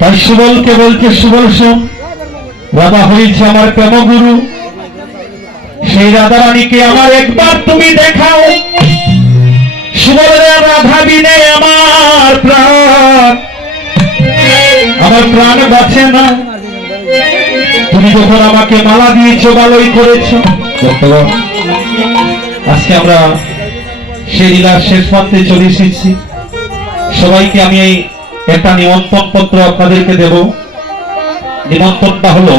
তাই সুবলকে বলছে, সুবল শোন, রাধা হয়েছে আমার প্রেমগুরু, সেই রাধা রানীকে আমার একবার তুমি দেখাও। সুবলের রাধা বিনে আমার প্রাণ বাঁচে না। তুমি যখন আমাকে মালা দিয়েছো, ভালোই করেছো। আজকে আমরা সেই লীলার শেষ প্রান্তে চলে এসেছি। সবাইকে আমি এই একটা নিমন্ত্রণ পত্র আপনাদেরকে দেব। নিমন্ত্রণটা হলো,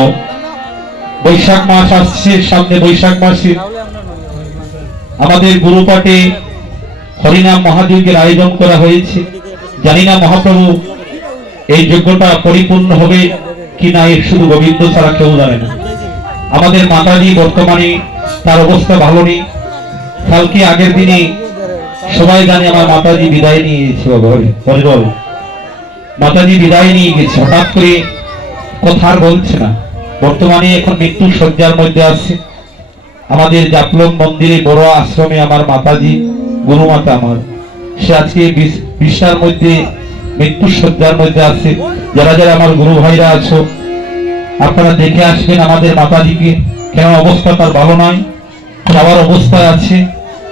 বৈশাখ মাস আসছে সামনে, বৈশাখ মাসে আমাদের গুরুপাঠে হরিনাম মহাযজ্ঞের আয়োজন করা হয়েছে। জানি না মহাপ্রভু এই যজ্ঞটা পরিপূর্ণ হবে কিনা, এর শুধু গোবিন্দ ছাড়া কেউ জানে না। আমাদের মাতাজি বর্তমানে তার অবস্থা ভালো নেই। কালকে আগের দিনে সবাই জানে আমার মাতাজি বিদায় নিয়ে গেছে। হরিবল, মাতাজি বিদায় নিয়ে গেছে, হঠাৎ করে কথা আর বলছে না। বর্তমানে এখন মৃত্যু শয্যার মধ্যে আছে। আমাদের জাপলং মন্দিরে বড় আশ্রমে আমার মাতাজি, গুরুমাতা আমার, সে আজকে বিশ্বার মধ্যে মৃত্যু শয্যার মধ্যে আছে। যারা যারা আমার গুরু ভাইরা আছো, আপনারা দেখে আসবেন আমাদের মাতাজিকে, কেন অবস্থা তার ভালো নয়, যাওয়ার অবস্থায় আছে।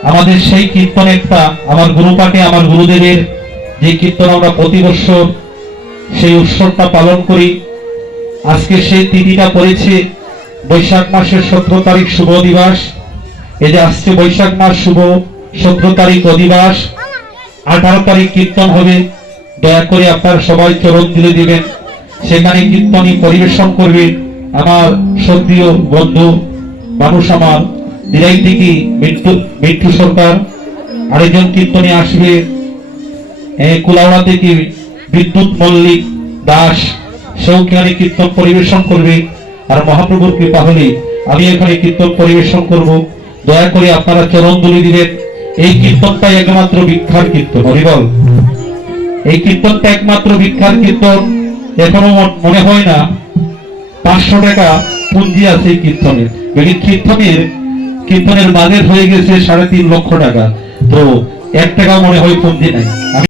আমাদের সেই কীর্তন একটা, আমার গুরুপাঠে আমার গুরুদেবের যে কীর্তন আমরা প্রতি বছর সেই উৎসবটা পালন করি। আজকে সেই তিথিটা পড়েছে বৈশাখ মাসের 17 তারিখ শুভ দিবস। এই যে আসছে বৈশাখ মাস শুভ 17 তারিখ অধিবাস, 18 তারিখ কীর্তন হবে। দয়া করে আপনারা সবাই চরণ দিলে দিবেন। সেখানে কীর্তনী পরিবেশন করবে আমার শ্রদ্ধেয় বন্ধু মানুষ, আমার দিরাই থেকে মিন্টু সরকার। আরেকজন কীর্তনী আসবে কুলাউড়া থেকে বিদ্যুৎ মল্লিক দাস, সেও এখানে কীর্তন পরিবেশন করবে। আর মহাপ্রভুর কৃপা হলে আমি এখানে কীর্তন পরিবেশন করব। দয়া করে আপনারা চরণ দুলি দিবেন। এই কীর্তনটাই একমাত্র বিখ্যাত কীর্তন। হরিবল, এই কীর্তনটা একমাত্র বিখ্যাত কীর্তন। এখনো মনে হয় না 500 টাকা পুঁজি আছে এই কীর্তনের। কীর্তনের বাজেট হয়ে গেছে 3.5 লক্ষ টাকা, তো 1 টাকা মনে হয় পুঁজি নাই।